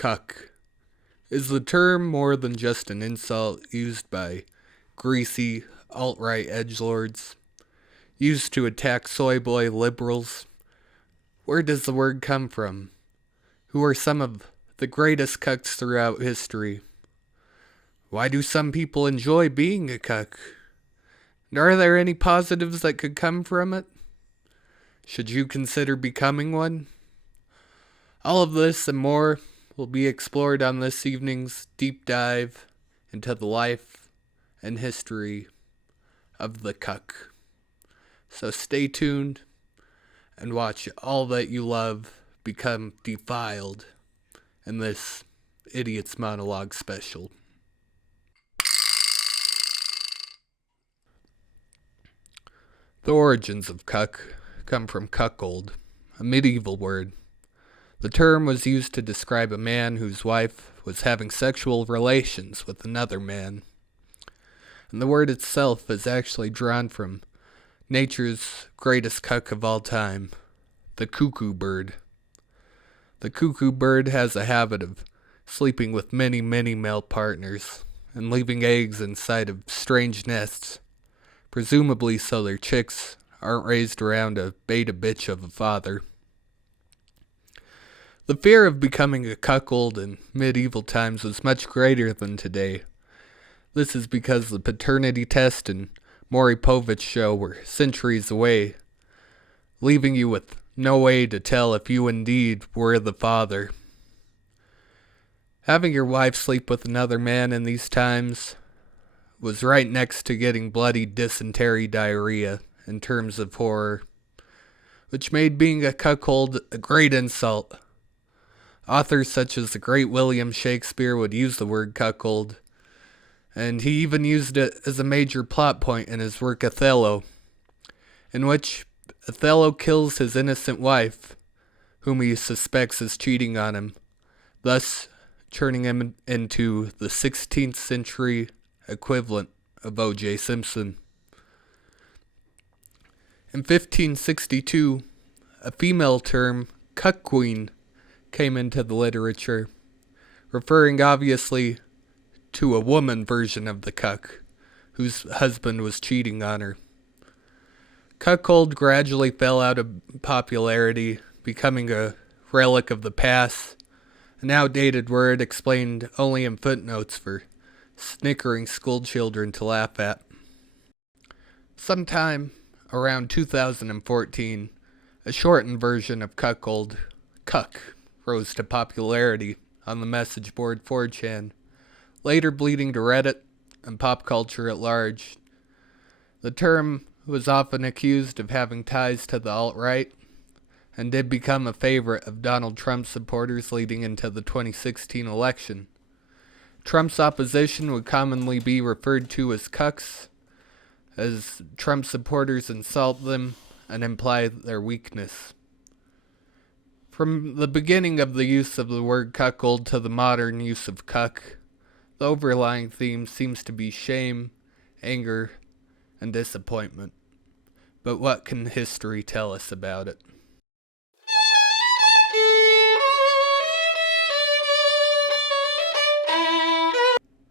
Cuck. Is the term more than just an insult used by greasy alt-right edgelords, used to attack soy boy liberals? Where does the word come from? Who are some of the greatest cucks throughout history? Why do some people enjoy being a cuck? And are there any positives that could come from it? Should you consider becoming one? All of this and more will be explored on this evening's deep dive into the life and history of the cuck. So stay tuned and watch all that you love become defiled in this Idiots Monologue special. The origins of cuck come from cuckold, a medieval word. The term was used to describe a man whose wife was having sexual relations with another man. And the word itself is actually drawn from nature's greatest cuck of all time, the cuckoo bird. The cuckoo bird has a habit of sleeping with many, many male partners and leaving eggs inside of strange nests, presumably so their chicks aren't raised around a beta bitch of a father. The fear of becoming a cuckold in medieval times was much greater than today. This is because the paternity test and Maury Povich show were centuries away, leaving you with no way to tell if you indeed were the father. Having your wife sleep with another man in these times was right next to getting bloody dysentery diarrhea in terms of horror, which made being a cuckold a great insult. Authors such as the great William Shakespeare would use the word cuckold, and he even used it as a major plot point in his work Othello, in which Othello kills his innocent wife, whom he suspects is cheating on him, thus turning him into the 16th century equivalent of O.J. Simpson. In 1562, a female term, cuck queen, came into the literature, referring obviously to a woman version of the cuck, whose husband was cheating on her. Cuckold gradually fell out of popularity, becoming a relic of the past, an outdated word explained only in footnotes for snickering schoolchildren to laugh at. Sometime around 2014, a shortened version of cuckold, Cuck, rose to popularity on the message board 4chan, later bleeding to Reddit and pop culture at large. The term was often accused of having ties to the alt-right, and did become a favorite of Donald Trump supporters leading into the 2016 election. Trump's opposition would commonly be referred to as cucks, as Trump supporters insult them and imply their weakness. From the beginning of the use of the word cuckold to the modern use of cuck, the overlying theme seems to be shame, anger, and disappointment. But what can history tell us about it?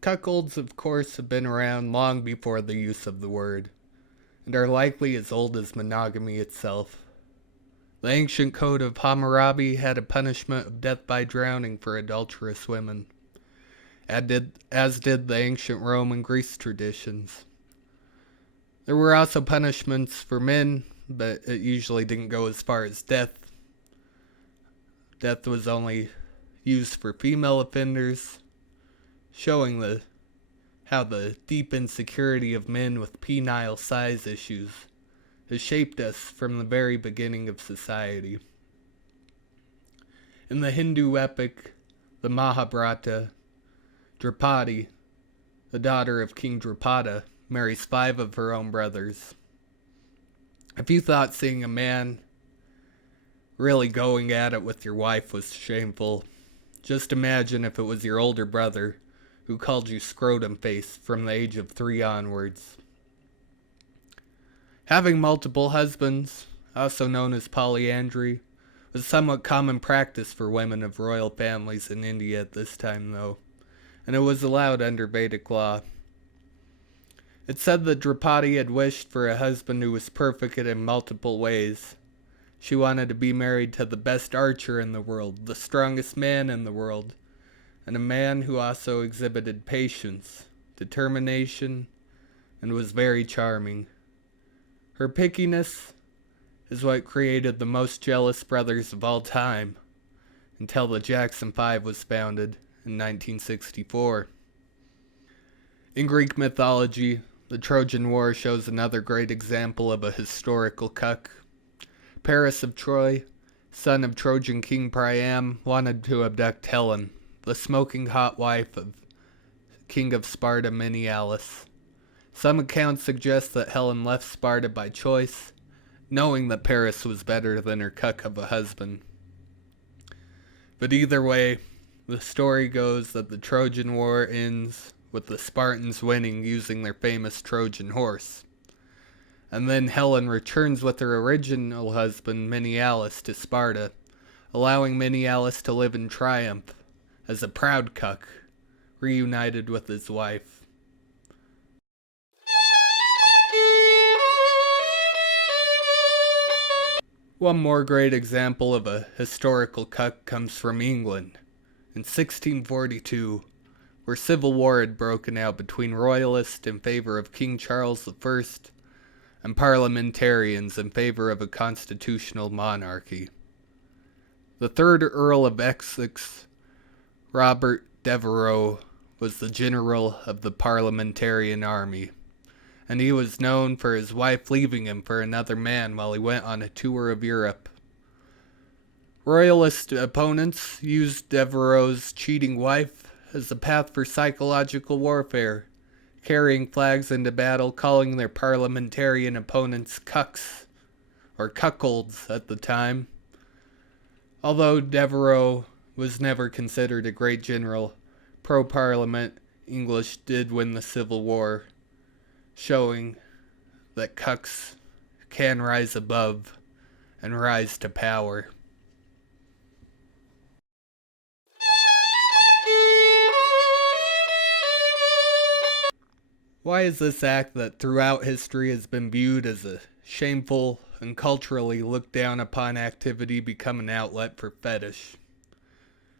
Cuckolds, of course, have been around long before the use of the word, and are likely as old as monogamy itself. The ancient code of Hammurabi had a punishment of death by drowning for adulterous women, as did the ancient Rome and Greece traditions. There were also punishments for men, but it usually didn't go as far as death. Death was only used for female offenders, showing how the deep insecurity of men with penile size issues has shaped us from the very beginning of society. In the Hindu epic, the Mahabharata, Draupadi, the daughter of King Drupada, marries 5 of her own brothers. If you thought seeing a man really going at it with your wife was shameful, just imagine if it was your older brother who called you scrotum face from the age of 3 onwards. Having multiple husbands, also known as polyandry, was somewhat common practice for women of royal families in India at this time, though, and it was allowed under Vedic law. It said that Draupadi had wished for a husband who was perfect in multiple ways. She wanted to be married to the best archer in the world, the strongest man in the world, and a man who also exhibited patience, determination, and was very charming. Her pickiness is what created the most jealous brothers of all time, until the Jackson 5 was founded in 1964. In Greek mythology, the Trojan War shows another great example of a historical cuck. Paris of Troy, son of Trojan King Priam, wanted to abduct Helen, the smoking hot wife of King of Sparta Menelaus. Some accounts suggest that Helen left Sparta by choice, knowing that Paris was better than her cuck of a husband. But either way, the story goes that the Trojan War ends with the Spartans winning using their famous Trojan horse. And then Helen returns with her original husband Menelaus to Sparta, allowing Menelaus to live in triumph as a proud cuck, reunited with his wife. One more great example of a historical cuck comes from England. In 1642, where civil war had broken out between royalists in favor of King Charles I and parliamentarians in favor of a constitutional monarchy. The third Earl of Essex, Robert Devereux, was the general of the parliamentarian army, and he was known for his wife leaving him for another man while he went on a tour of Europe. Royalist opponents used Devereux's cheating wife as a path for psychological warfare, carrying flags into battle, calling their parliamentarian opponents cucks, or cuckolds at the time. Although Devereux was never considered a great general, pro-parliament English did win the Civil War, showing that cucks can rise above and rise to power. Why is this act that throughout history has been viewed as a shameful and culturally looked down upon activity become an outlet for fetish?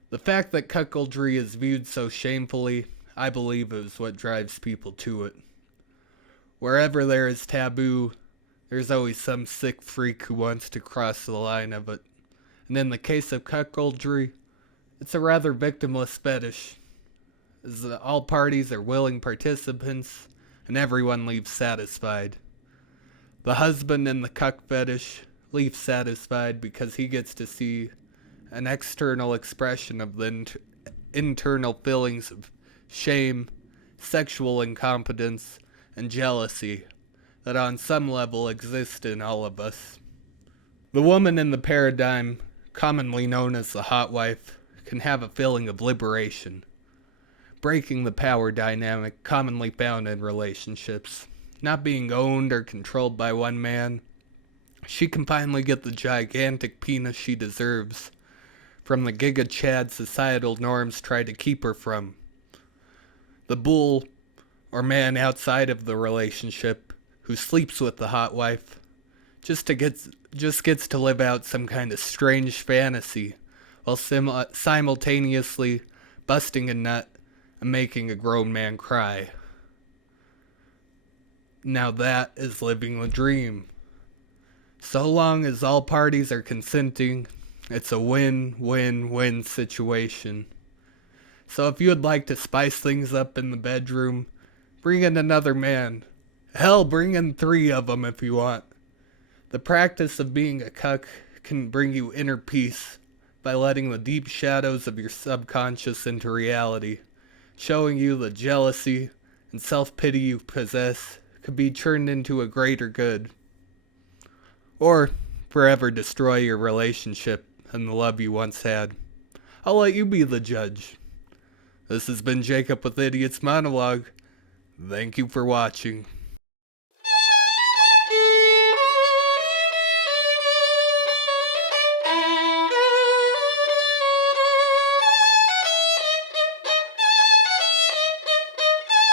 The fact that cuckoldry is viewed so shamefully, I believe, is what drives people to it. Wherever there is taboo, there's always some sick freak who wants to cross the line of it. And in the case of cuckoldry, it's a rather victimless fetish, as all parties are willing participants and everyone leaves satisfied. The husband in the cuck fetish leaves satisfied because he gets to see an external expression of the internal feelings of shame, sexual incompetence, and jealousy that on some level exist in all of us. The woman in the paradigm, commonly known as the hot wife, can have a feeling of liberation, breaking the power dynamic commonly found in relationships. Not being owned or controlled by one man, she can finally get the gigantic penis she deserves from the Giga Chad societal norms try to keep her from. The bull, or man outside of the relationship, who sleeps with the hot wife, just gets to live out some kind of strange fantasy, while simultaneously busting a nut and making a grown man cry. Now that is living the dream. So long as all parties are consenting, it's a win-win-win situation. So if you would like to spice things up in the bedroom, bring in another man. Hell, bring in 3 of them if you want. The practice of being a cuck can bring you inner peace by letting the deep shadows of your subconscious into reality, showing you the jealousy and self-pity you possess could be turned into a greater good. Or forever destroy your relationship and the love you once had. I'll let you be the judge. This has been Jacob with Idiots Monologue. Thank you for watching.